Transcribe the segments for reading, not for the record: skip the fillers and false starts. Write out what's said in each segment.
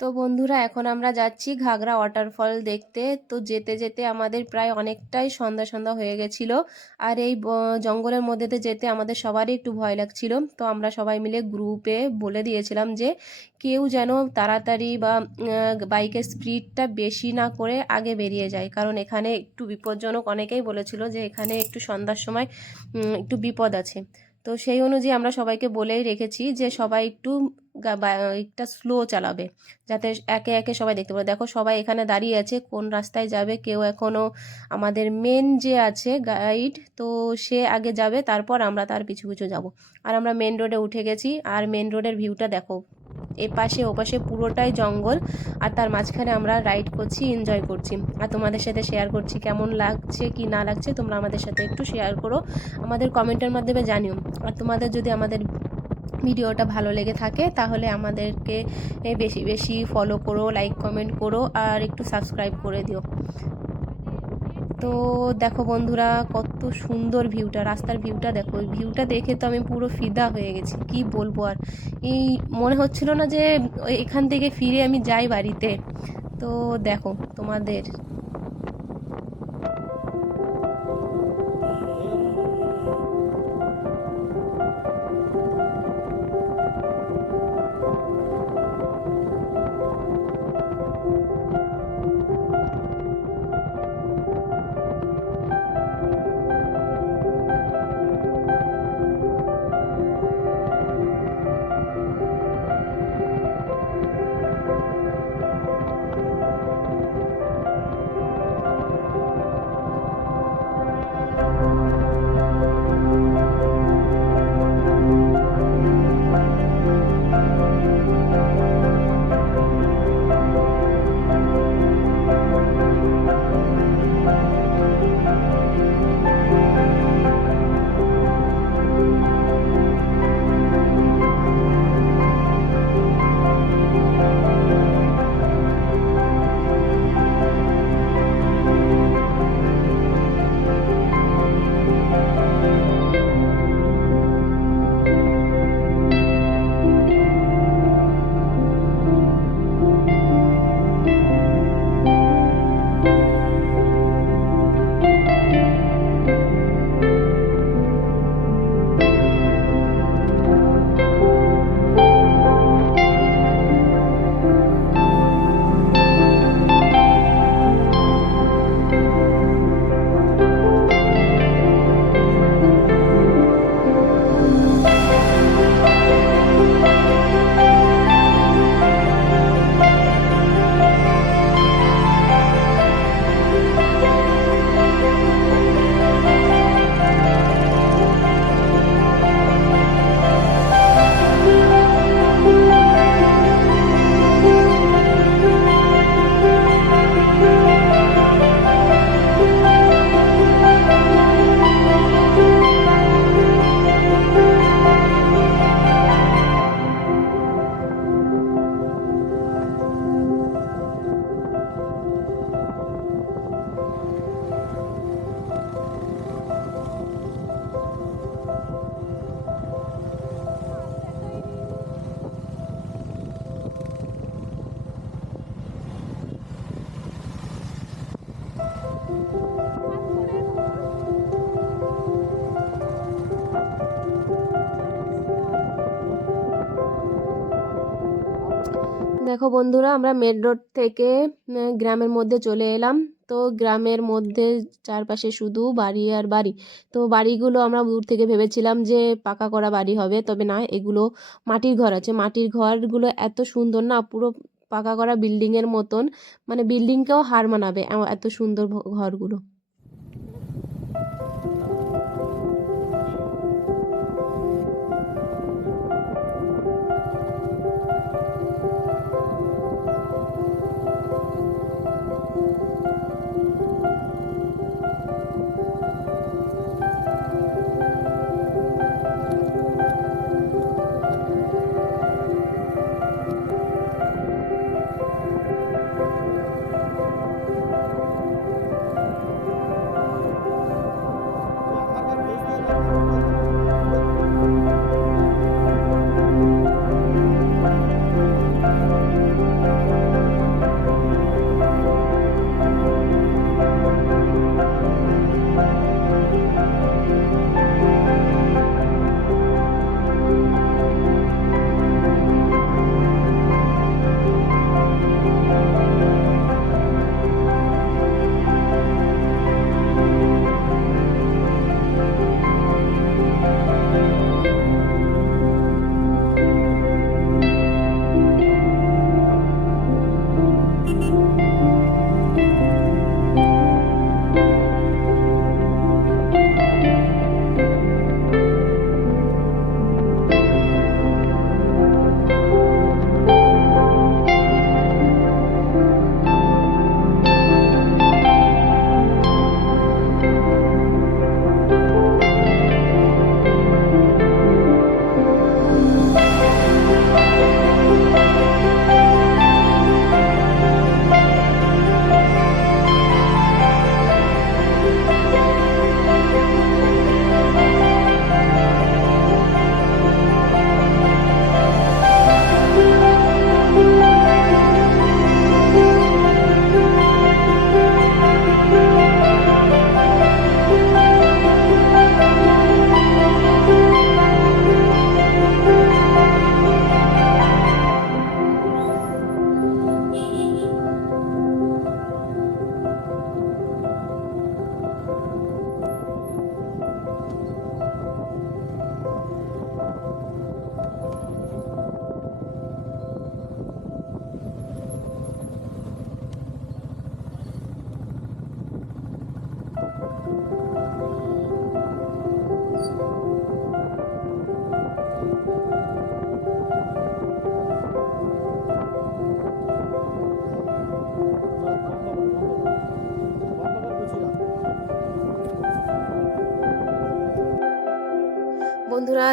তো বন্ধুরা, এখন আমরা যাচ্ছি ঘাগরা ওয়াটারফল দেখতে। তো যেতে যেতে আমাদের প্রায় অনেকটাই সন্ধ্যা সন্ধ্যা হয়ে গেছিল। আর এই জঙ্গলের মধ্যে দিয়ে যেতে আমাদের সবারই একটু ভয় লাগছিল। তো আমরা সবাই মিলে গ্রুপে বলে দিয়েছিলাম যে কেউ যেন তাড়াতাড়ি বা বাইকের স্পিডটা বেশি না করে আগে বেরিয়ে যায়, কারণ এখানে একটু বিপজ্জনক। অনেকেই বলেছিল যে এখানে একটু সন্ধ্যার সময় একটু বিপদ আছে। তো সেই অনুযায়ী আমরা সবাইকে বলেই রেখেছি যে সবাই একটু বাইকটা স্লো চালাবে, যাতে একে একে সবাই দেখতে পাবে। দেখো সবাই এখানে দাঁড়িয়ে আছে কোন রাস্তায় যাবে। কেউ এখনও আমাদের মেন যে আছে গাইড, তো সে আগে যাবে, তারপর আমরা তার পিছু পিছু যাব। আর আমরা মেন রোডে উঠে গেছি। আর মেন রোডের ভিউটা দেখো, এপাশে ওপাশে পুরোটাই জঙ্গল, আর তার মাঝখানে আমরা রাইড করছি, এনজয় করছি। আর তোমাদের সাথে শেয়ার করছি কেমন লাগছে কি না লাগছে। তোমরা আমাদের সাথে একটু শেয়ার করো, আমাদের কমেন্টের মাধ্যমে জানিও। আর তোমাদের যদি আমাদের ভিডিওটা ভালো লেগে থাকে তাহলে আমাদেরকে বেশি বেশি ফলো করো, লাইক কমেন্ট করো, আর একটু সাবস্ক্রাইব করে দিও। তো দেখো বন্ধুরা, কত সুন্দর ভিউটা, রাস্তার ভিউটা দেখো। ওই ভিউটা দেখে তো আমি পুরো ফিদা হয়ে গেছি, কি বলবো আর। এই মনে হচ্ছিল না যে এখান থেকে ফিরে আমি যাই বাড়িতে। তো দেখো তোমাদের দেখো বন্ধুরা, আমরা মেন রোড থেকে গ্রামের মধ্যে চলে এলাম। তো গ্রামের মধ্যে চারপাশে শুধু বাড়ি আর বাড়ি। তো বাড়িগুলো আমরা দূর থেকে ভেবেছিলাম যে পাকা করা বাড়ি হবে, তবে না, এগুলো মাটির ঘর আছে। মাটির ঘরগুলো এত সুন্দর না, পুরো পাকা করা বিল্ডিংয়ের মতন, মানে বিল্ডিংকেও হার মানাবে এত সুন্দর ঘরগুলো।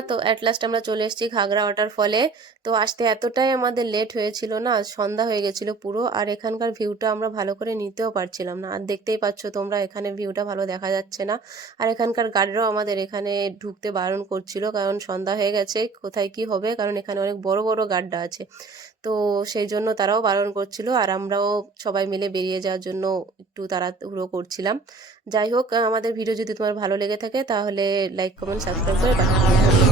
তো অ্যাট লাস্ট আমরা চলে এসেছি ঘাগরা ওয়াটারফলে। তো আসতে এতটাই আমাদের লেট হয়েছিল না, সন্ধ্যা হয়ে গেছিল পুরো। আর এখানকার ভিউটা আমরা ভালো করে নিতেও পারছিলাম না। আর দেখতেই পাচ্ছ তোমরা এখানে ভিউটা ভালো দেখা যাচ্ছে না। আর এখানকার গার্ডরাও আমাদের এখানে ঢুকতে বারণ করছিল, কারণ সন্ধ্যা হয়ে গেছে, কোথায় কি হবে, কারণ এখানে অনেক বড় বড় গাড্ডা আছে। তো সেই জন্য তারাও বারণ করছিল, আর আমরাও সবাই মিলে বেরিয়ে যাওয়ার জন্য একটু তাড়াহুড়ো করছিলাম। যাই হোক, আমাদের ভিডিও যদি তোমার ভালো লেগে থাকে তাহলে লাইক কমেন্ট সাবস্ক্রাইব করে পাশে থাকো।